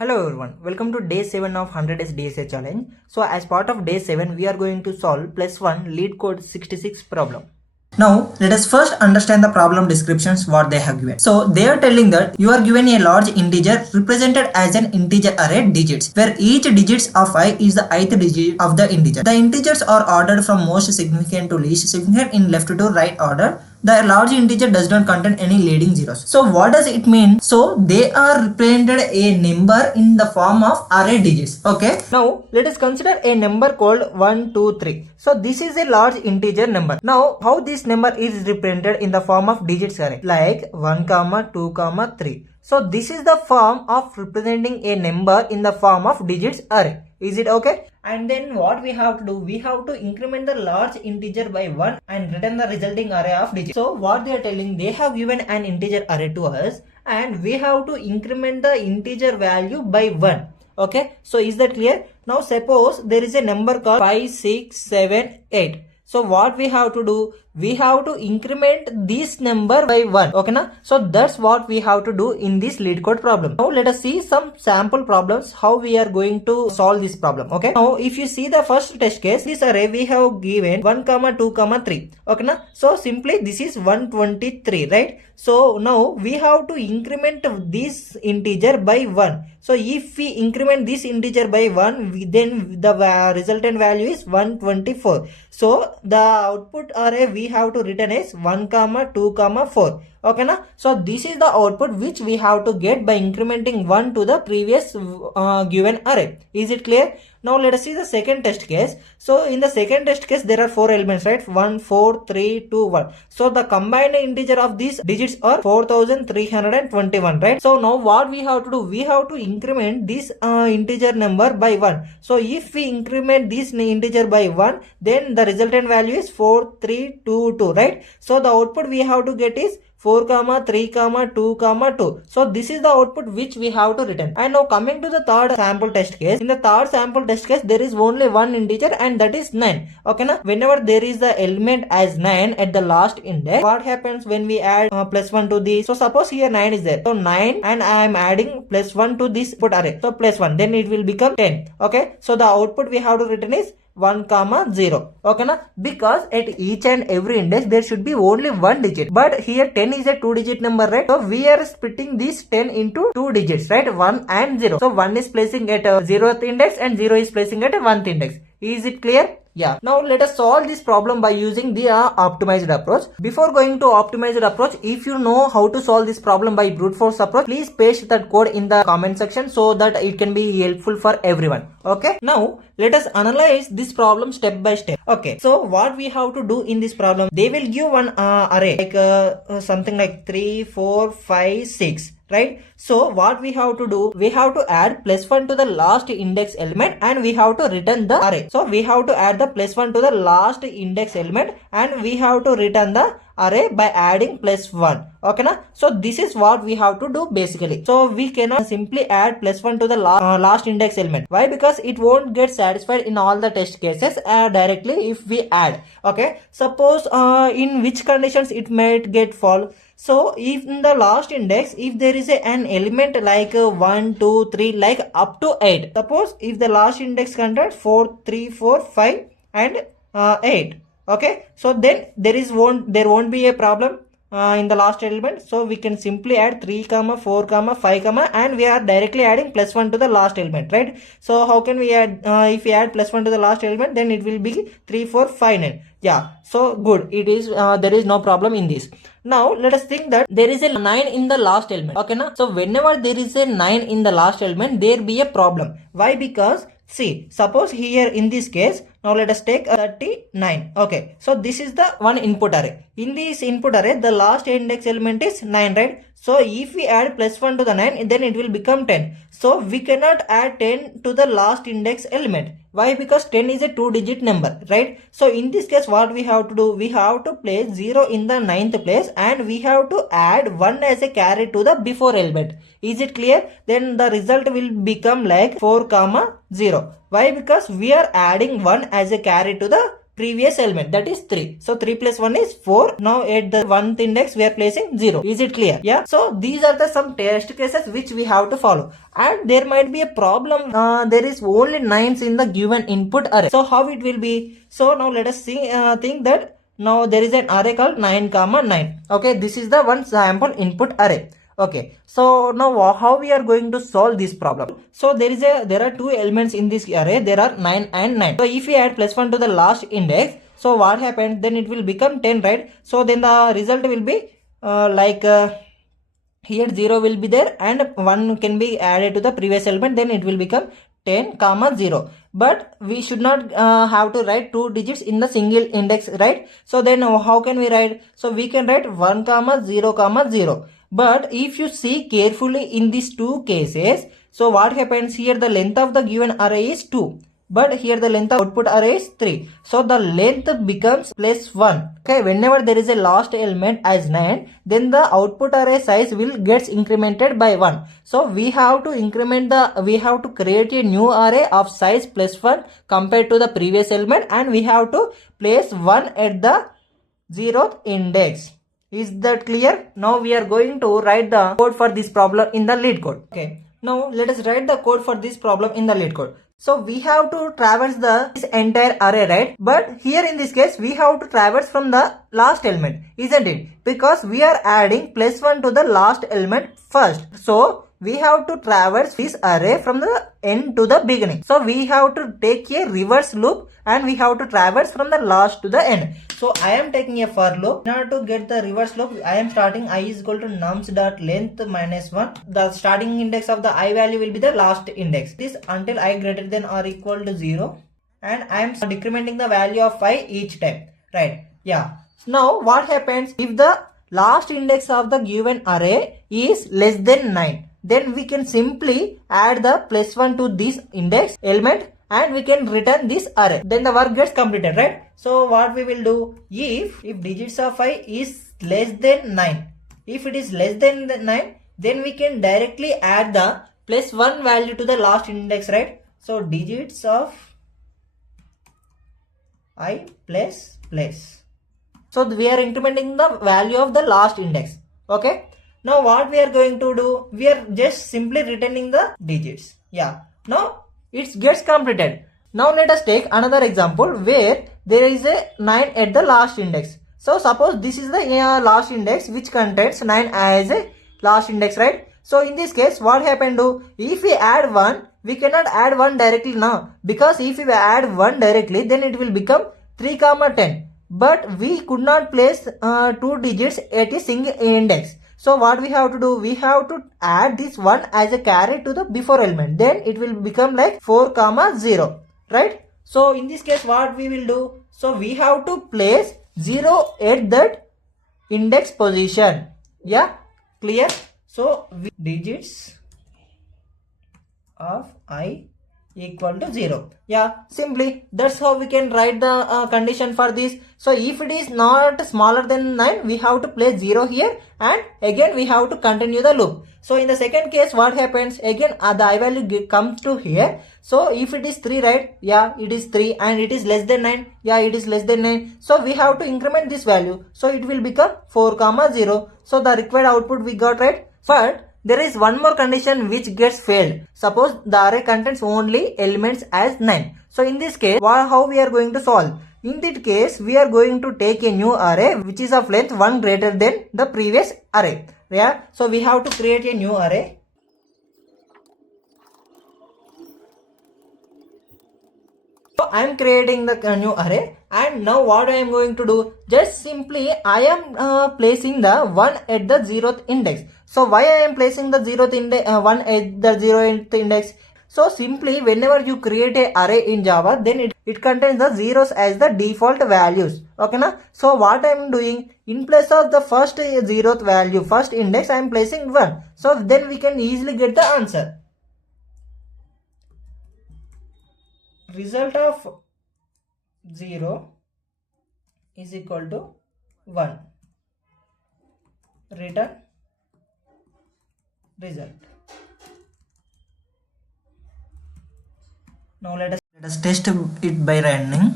Hello everyone, welcome to day 7 of 100 days DSA challenge. So as part of day 7, we are going to solve plus 1 LeetCode 66 problem. Now let us first understand the problem descriptions what they have given. So they are telling that you are given a large integer represented as an integer array digits where each digits of I is the ith digit of the integer. The integers are ordered from most significant to least significant in left to right order. The large integer does not contain any leading zeros. So what does it mean? So they are represented a number in the form of array digits. Okay. Now let us consider a number called 1, 2, 3. So this is a large integer number. Now how this number is represented in the form of digits array like 1, 2, 3. So this is the form of representing a number in the form of digits array. Is it okay? And then what we have to do? We have to increment the large integer by 1 and return the resulting array of digits. So what they are telling, they have given an integer array to us and we have to increment the integer value by 1. Okay, so is that clear? Now suppose there is a number called 5, 6, 7, 8. So what we have to do? We have to increment this number by 1. Okay na? So that's what we have to do in this LeetCode problem. Now let us see some sample problems how we are going to solve this problem. Okay. Now if you see the first test case, this array we have given 1, 2, 3. Okay na? So simply this is 123, right? So now we have to increment this integer by 1. So if we increment this integer by 1, then the resultant value is 124. So the output array we have to return is 1, 2, 4. Okay na? So this is the output which we have to get by incrementing 1 to the previous given array. Is it clear? Now let us see the second test case. So in the second test case there are 4 elements, right? 1, 4, 3, 2, 1. So the combined integer of these digits are 4321, right? So now what we have to do? We have to increment this integer number by 1. So if we increment this integer by 1, then the resultant value is 4322, right? So the output we have to get is 4, 3, 2, 2. So this is the output which we have to return. And now coming to the third sample test case. In the third sample test case, there is only one integer and that is 9. Okay na? Whenever there is the element as 9 at the last index, what happens when we add plus 1 to this? So suppose here 9 is there. So 9 and I am adding plus 1 to this input array. So plus 1, then it will become 10. Okay. So the output we have to return is 1, 0. Okay na? Because at each and every index there should be only one digit, but here 10 is a 2-digit number, right? So we are splitting this 10 into 2 digits, right? 1 and 0. So 1 is placing at a 0th index and 0 is placing at a 1th index. Is it clear? Yeah. Now let us solve this problem by using the optimized approach. Before going to optimized approach, if you know how to solve this problem by brute force approach, please paste that code in the comment section so that it can be helpful for everyone. Okay. Now let us analyze this problem step by step. Okay. So what we have to do in this problem? They will give one array like something like 3, 4, 5, 6. Right? So what we have to do? We have to add plus 1 to the last index element and we have to return the array. So we have to add the plus 1 to the last index element and we have to return the array by adding plus 1. Okay na? So this is what we have to do basically. So we cannot simply add plus 1 to the last index element. Why? Because it won't get satisfied in all the test cases directly if we add. Okay. Suppose in which conditions it might get false. So if in the last index, if there is an element like 1, 2, 3, like up to 8. Suppose if the last index contains 4, 3, 4, 5 and 8. Okay. So then there won't be a problem in the last element. So we can simply add 3, 4, 5, and we are directly adding plus 1 to the last element, right? So how can we add, if we add plus 1 to the last element, then it will be 3, 4, 5, 9. Yeah. So good. It is, there is no problem in this. Now let us think that there is a 9 in the last element. Okay na? So whenever there is a 9 in the last element, there be a problem. Why? Because see, suppose here in this case, now let us take 39. Okay. So this is the one input array. In this input array, the last index element is 9, right? So if we add plus 1 to the 9, then it will become 10. So we cannot add 10 to the last index element. Why? Because 10 is a 2-digit number, right? So in this case, what we have to do? We have to place 0 in the 9th place and we have to add 1 as a carry to the before element. Is it clear? Then the result will become like 4, 0. Why? Because we are adding 1 as a carry to the previous element, that is 3. So 3 plus 1 is 4. Now at the 1th index we are placing 0. Is it clear? Yeah. So these are the some test cases which we have to follow, and there might be a problem. There is only 9s in the given input array. So how it will be? So now let us see, think that now there is an array called 9 comma 9. Okay, this is the one sample input array. Okay, so now how we are going to solve this problem? So there are two elements in this array. There are 9 and 9. So if we add plus 1 to the last index, so what happens? Then it will become 10, right? So then the result will be here 0 will be there and 1 can be added to the previous element. Then it will become 10 comma 0. But we should not have to write two digits in the single index, right? So then how can we write? So we can write 1 comma 0 comma 0. But if you see carefully in these two cases, so what happens here? The length of the given array is 2, but here the length of output array is 3. So the length becomes plus 1. Okay, whenever there is a last element as 9, then the output array size will gets incremented by 1. So we have to we have to create a new array of size plus 1 compared to the previous element, and we have to place 1 at the 0th index. Is that clear? Now we are going to write the code for this problem in the LeetCode. Okay, now let us write the code for this problem in the LeetCode. So we have to traverse this entire array, right? But here in this case we have to traverse from the last element, isn't it? Because we are adding plus 1 to the last element first. So we have to traverse this array from the end to the beginning. So we have to take a reverse loop and we have to traverse from the last to the end. So I am taking a for loop. In order to get the reverse loop, I am starting I is equal to nums.length minus 1. The starting index of the I value will be the last index. This until I greater than or equal to 0, and I am decrementing the value of I each time, right? Yeah. Now what happens if the last index of the given array is less than 9? Then we can simply add the plus 1 to this index element and we can return this array. Then the work gets completed, right? So what we will do, if digits of I is less than 9, if it is less than 9, then we can directly add the plus 1 value to the last index, right? So digits of I plus. So we are incrementing the value of the last index. Okay, now what we are going to do, we are just simply returning the digits. Yeah, now it gets completed. Now let us take another example where there is a 9 at the last index. So suppose this is the last index which contains 9 as a last index, right? So in this case what happened to, if we add 1, we cannot add 1 directly now, because if we add 1 directly then it will become 3 comma 10. But we could not place two digits at a single index. So what we have to do, we have to add this 1 as a carry to the before element. Then it will become like 4 comma 0, right? So in this case what we will do, so we have to place 0 at that index position. Yeah, clear? So digits of I equal to 0. Yeah, simply that's how we can write the condition for this. So if it is not smaller than 9, we have to place 0 here, and again we have to continue the loop. So in the second case what happens, again the I value comes to here. So if it is 3, right? Yeah, it is 3, and it is less than 9. Yeah, it is less than 9. So we have to increment this value. So it will become 4 comma 0. So the required output we got, right? But there is one more condition which gets failed. Suppose the array contains only elements as 9. So in this case, how we are going to solve? In that case, we are going to take a new array which is of length 1 greater than the previous array. Yeah. So we have to create a new array. So I am creating the new array, and now what I am going to do, just simply I am placing the 1 at the 0th index. So why I am placing the 0th index 1 at the 0th index? So simply whenever you create a array in Java, then it contains the zeros as the default values. Okay na? So what I am doing, in place of the first 0th value, first index, I am placing 1. So then we can easily get the answer. Result of 0 is equal to 1. Return result. Now let us test it by running.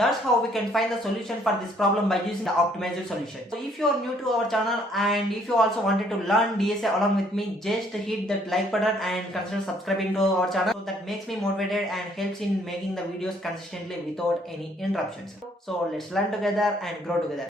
that's how we can find the solution for this problem by using the optimized solution. So if you are new to our channel and if you also wanted to learn DSA along with me, just hit that like button and consider subscribing to our channel. So that makes me motivated and helps in making the videos consistently without any interruptions. So let's learn together and grow together.